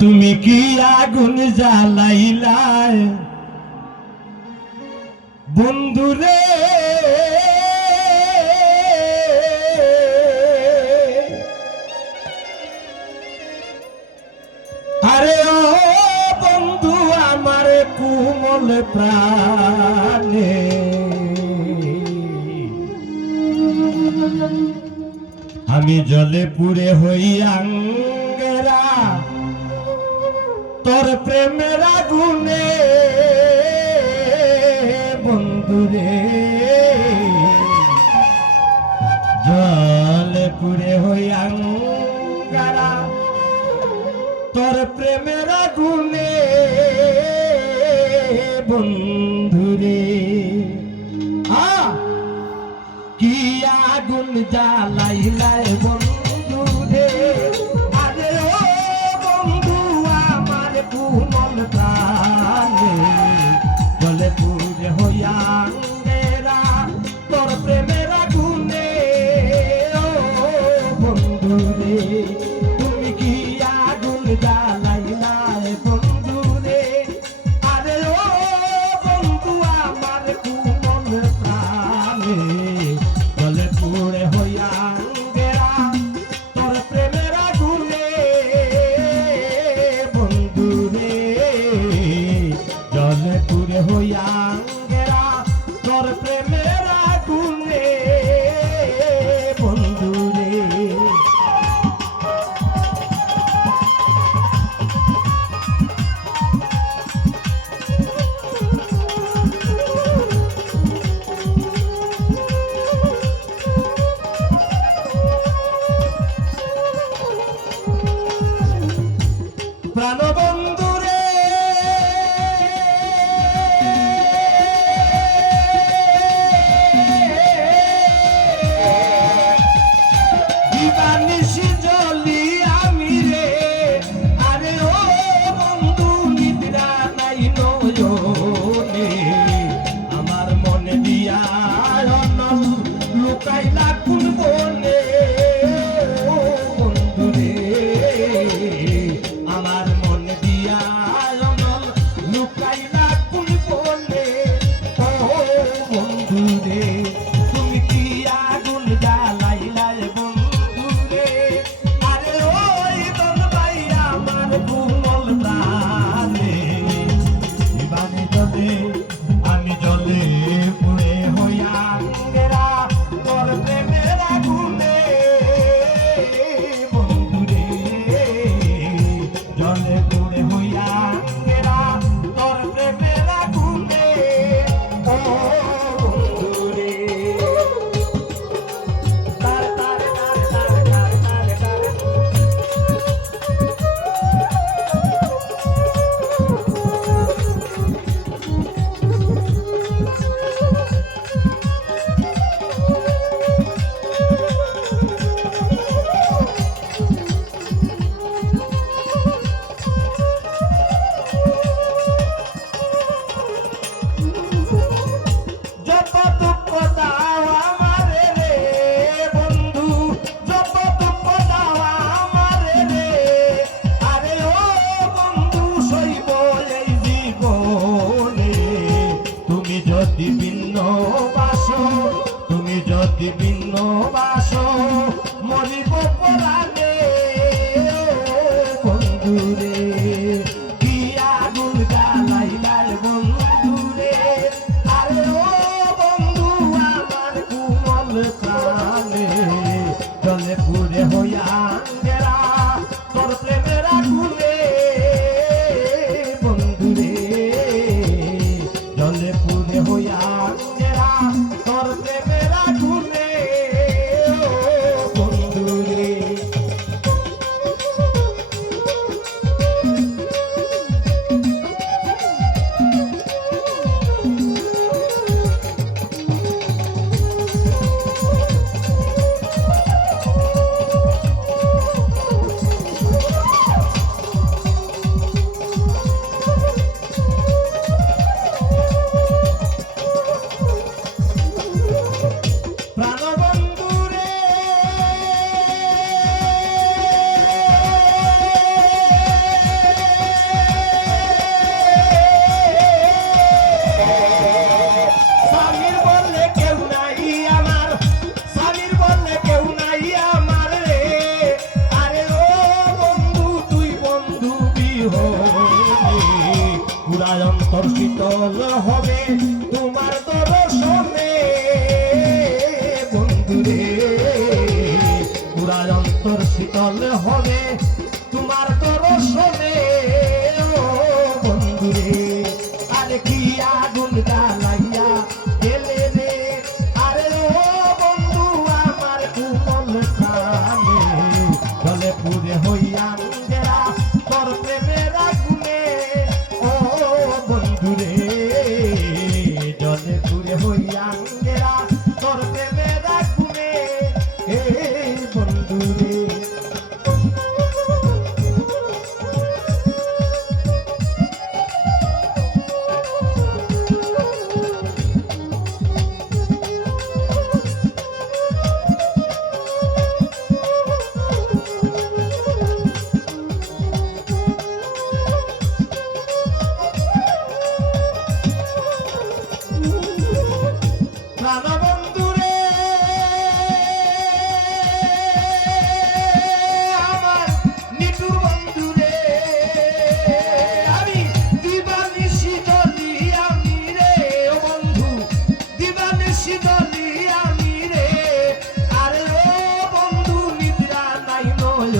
তুমি কি আগুন জ্বালাইলাই বন্ধুরে, আরে ও বন্ধু আমার কোমল প্রাণে, আমি জলে পুড়ে হই আঙ্গেরা তোর প্রেমের আগুনে বন্ধুরে, জলে পুড়ে হই আঙ্গারা তোর প্রেমের আগুনে বন্ধুরে। কি আগুন জ্বালাইলাই বন্ধুরে, আরে ও বন্ধু আমার কোমল প্রাণে, জলে পুড়ে হইয়া আঙ্গেরা তোর প্রেমের আগুনে ও বন্ধুরে। তুমি কি আগুন জ্বালাইলাই বন্ধুরে, আরে ও বন্ধু আমার কোমল প্রাণে, জলে পুড়ে হইয়া আঙ্গেরা তোর প্রেমের আগুনে বন্ধুরে, জলে পুড়ে হইয়া আঙ্গেরা তোর প্রেমের আগুনে বন্ধুরে। প্রাণবন্ধুরে দিবানিশি জ্বলি আমি রে, আরে ও বন্ধু নিদ্রা নাই নয়নে, আমার মনে দিয়া অনল লুকাইলা কোন বনে ও বন্ধুরে, আমার মনে দিয়া অনল লুকাইলা কোন বনে ও বন্ধুরে। তুমি কি আগুন জ্বালাইলাই বন্ধুরে, আরে ওই দন ভাই আমার কোমল প্রাণে, দিবানি জলে আমি জলে পুড়ে হইয়া আঙ্গেরা তোর প্রেমের আগুনে বন্ধুরে, জলে পুড়ে হইয়া আঙ্গেরা তোর প্রেমের আগুনে ও বন্ধুরে। তারে তারে তারে তারে তারে তারে তারে যত দুঃখ দাও আমারে রে বন্ধু, যত দুঃখ দাও আমারে রে, আরে ও বন্ধু সইব এই জীবনে, তুমি যদি ভিন্ন বাসো, তুমি যদি ভিন্ন বাসো মরিব পরাণে ও বন্ধুরে। কি আগুন জ্বালাইলাই বন্ধুরে, আরে ও বন্ধু আমার কোমল প্রাণে, জলে পুড়ে হইয়া আঙ্গেরা তোর প্রেমের আগুনে বন্ধুরে, জলে পুড়ে হইয়া আঙ্গেরা তোর প্রেমের আগুনে ও বন্ধুরে। শীতল হবে তোমার দর্শনে ও বন্ধুরে আরে কি আগুন জ্বালাইয়া গেলে রে আরে ও বন্ধু আমার কোমল প্রাণে জলে পুরে হইয়া নিজেরা তোর প্রেমের আগুনে ও বন্ধুরে জলে পুরে হইয়া নিজেরা তোর প্রেমের আগুনে এ বন্ধুরে প্রাণবন্ধুরে আমার নিটুর বন্ধুরে আমি দিবানিশি দলি আমি রে ও বন্ধু দিবানিশি দলি আমি রে আরে ও বন্ধু নিদ্রা নাই নয়